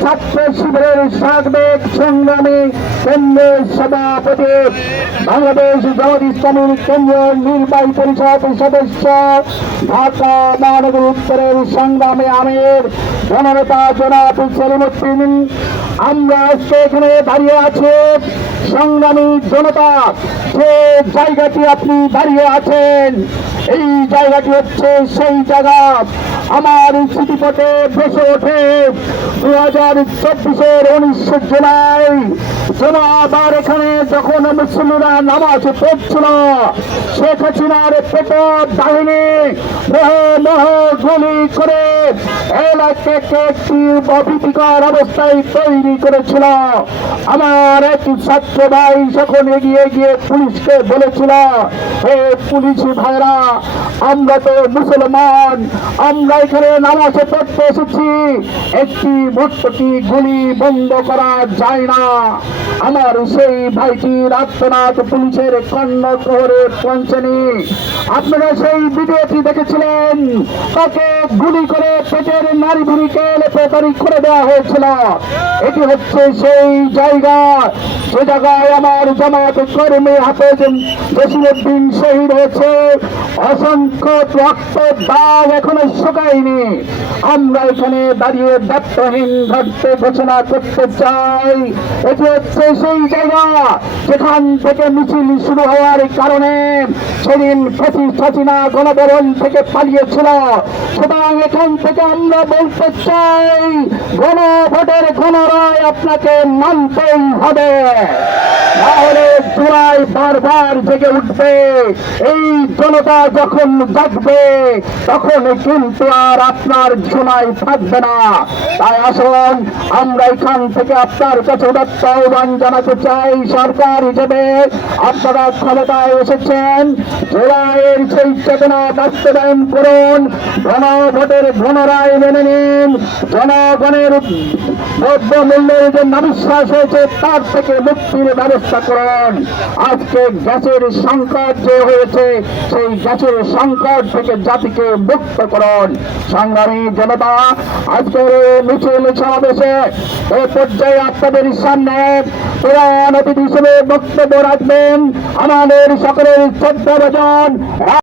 ছাত্র শিবিরের সাবেক সংগ্রামী কেন্দ্রের সভাপতি, বাংলাদেশ জামাত ইসলামীর কেন্দ্রীয় নির্বাহী পরিষদ সদস্য, ঢাকা মহানগর উত্তরের সংগ্রামী আমির জননেতা জনাব সেলিমউদ্দিন। আমরা আজকে এখানে দাঁড়িয়ে আছি সংগ্রামী জনতা, যে জায়গাটি আপনি দাঁড়িয়ে আছেন এই জায়গাটি হচ্ছে সেই জায়গা আমার স্মৃতিপটে ভেসে ওঠে 2024-এর 19 জুলাই জমাবার এখানে যখন মুসলিমরা নামাজ পড়ছিল, শেখ হাসিনার পেটর বাহিনী গুলি করে এলাকাকে একটি অভীতিকর অবস্থায় তৈরি করেছিল। আমার এক ছাত্র ভাই যখন এগিয়ে গিয়ে পুলিশকে বলেছিল, হে পুলিশ ভাইরা, আমরা তো মুসলমান, আমরা এখানে নামাজ পড়তে এসেছি, একটি ভোটটি গুলি বন্ধ করা যায় না। আমার সেই ভাইটির আত্মনাথ পুলিশের কর্ণপ্রহরে পৌঁছেনি। আপনারা সেই ভিডিওটি দেখেছিলেন, তাকে গুলি করে পেটের নারী ভূমিকে লেপেতারি করে দেওয়া হয়েছিল। এটি হচ্ছে সেই জায়গা যে জায়গায় আমার জামাত কর্মী হাফেজ জসিমউদ্দিন শহীদ হয়েছে। অসংখ্য রক্ত দাগ এখনো শুকায়নি। আমরা এখানে দাঁড়িয়ে দায়িত্বহীন ঘটতে ঘোষণা করতে চাই, এটি হচ্ছে সেই জায়গা যেখান থেকে মিছিল শুরু হওয়ার কারণে সেদিন ফ্যাসিস্ট হাসিনা গণভবন থেকে পালিয়েছিল। সুতরাং এখান থেকে আমরা বলতে চাই, গণভোটের গণরায় আপনাকে মানতেই হবে, তাহলে জুলাই বারবার জেগে উঠবে। এই জনতা যখন জাগবে তখন কিন্তু আর আপনার জুলাই থাকবে না। তাই আসুন আমরা এখান থেকে আপনার কাছে উদাত্ত আহ্বান জানাতে চাই, সরকার হিসেবে আপনারা ক্ষমতায় এসেছেন, জুলাইয়ের সেই চেতনা বাস্তবায়ন করুন, গণভোটের গণরায় মেনে নিন, জনগণের দ্রব্য মূল্যের যে নাবিশ্বাস হয়েছে তার থেকে মুক্তির ব্যবস্থা করুন। আজকে গ্যাসের সংকট যে হয়েছে সেই গ্যাসের সংকট থেকে জাতিকে মুক্ত করুন। সংগ্রামী জনতা, আজকের মিছিল সমাবেশে এ পর্যায়ে আপনাদের সামনে প্রধান অতিথি হিসেবে বক্তব্য রাখবেন আমাদের সকলের শ্রদ্ধাভাজন